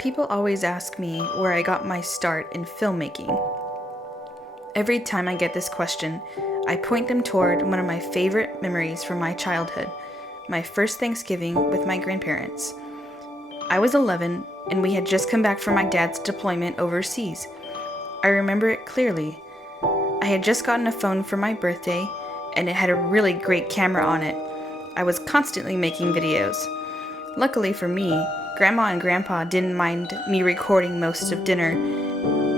People always ask me where I got my start in filmmaking. Every time I get this question, I point them toward one of my favorite memories from my childhood, my first Thanksgiving with my grandparents. I was 11, and we had just come back from my dad's deployment overseas. I remember it clearly. I had just gotten a phone for my birthday, and it had a really great camera on it. I was constantly making videos. Luckily for me, Grandma and Grandpa didn't mind me recording most of dinner,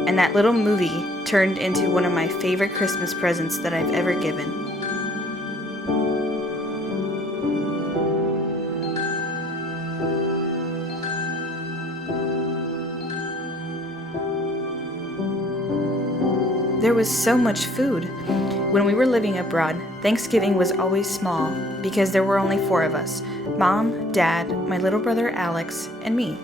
and that little movie turned into one of my favorite Christmas presents that I've ever given. There was so much food. When we were living abroad, Thanksgiving was always small because there were only 4 of us: Mom, Dad, my little brother Alex, and me.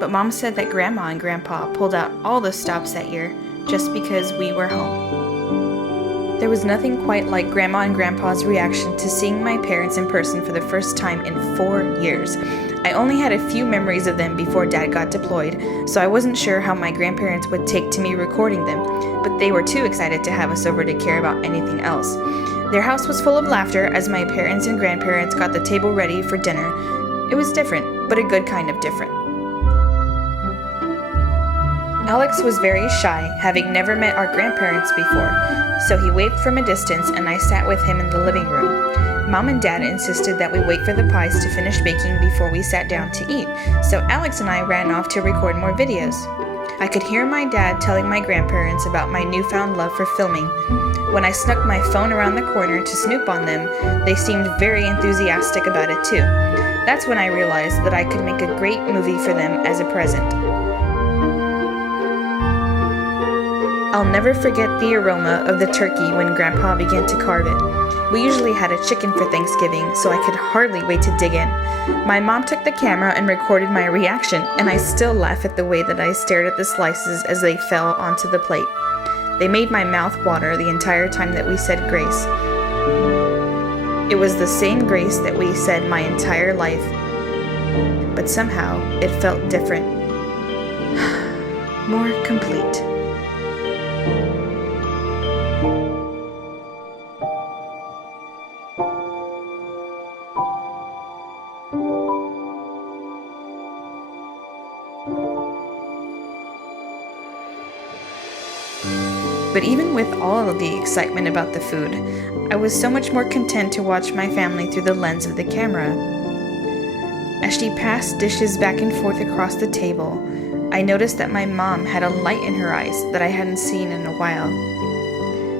But Mom said that Grandma and Grandpa pulled out all the stops that year just because we were home. There was nothing quite like Grandma and Grandpa's reaction to seeing my parents in person for the first time in 4 years. I only had a few memories of them before Dad got deployed, so I wasn't sure how my grandparents would take to me recording them, but they were too excited to have us over to care about anything else. Their house was full of laughter as my parents and grandparents got the table ready for dinner. It was different, but a good kind of different. Alex was very shy, having never met our grandparents before, so he waved from a distance and I sat with him in the living room. Mom and Dad insisted that we wait for the pies to finish baking before we sat down to eat, so Alex and I ran off to record more videos. I could hear my dad telling my grandparents about my newfound love for filming. When I snuck my phone around the corner to snoop on them, they seemed very enthusiastic about it too. That's when I realized that I could make a great movie for them as a present. I'll never forget the aroma of the turkey when Grandpa began to carve it. We usually had a chicken for Thanksgiving, so I could hardly wait to dig in. My mom took the camera and recorded my reaction, and I still laugh at the way that I stared at the slices as they fell onto the plate. They made my mouth water the entire time that we said grace. It was the same grace that we said my entire life, but somehow it felt different. More complete. But even with all of the excitement about the food, I was so much more content to watch my family through the lens of the camera. As she passed dishes back and forth across the table, I noticed that my mom had a light in her eyes that I hadn't seen in a while.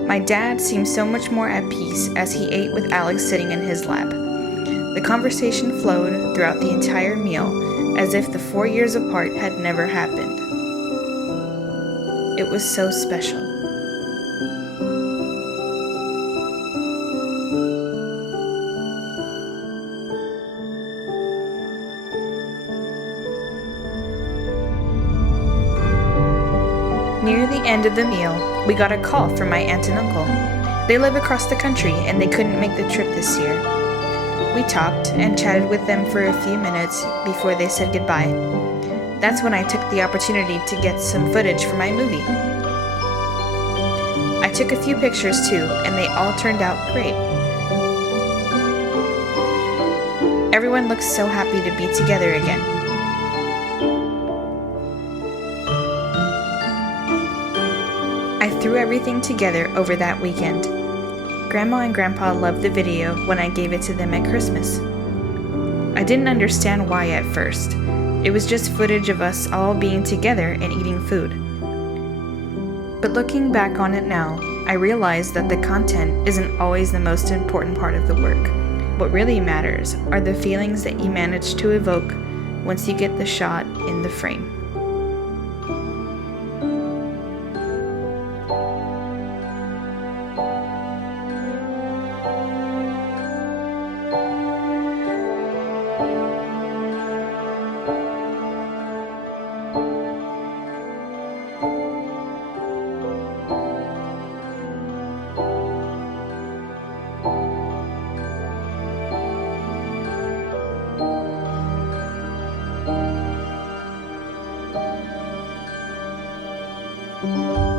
My dad seemed so much more at peace as he ate with Alex sitting in his lap. The conversation flowed throughout the entire meal, as if the 4 years apart had never happened. It was so special. Near the end of the meal, we got a call from my aunt and uncle. They live across the country and they couldn't make the trip this year. We talked and chatted with them for a few minutes before they said goodbye. That's when I took the opportunity to get some footage for my movie. I took a few pictures too, and they all turned out great. Everyone looked so happy to be together again. I threw everything together over that weekend. Grandma and Grandpa loved the video when I gave it to them at Christmas. I didn't understand why at first. It was just footage of us all being together and eating food. But looking back on it now, I realized that the content isn't always the most important part of the work. What really matters are the feelings that you manage to evoke once you get the shot in the frame. you.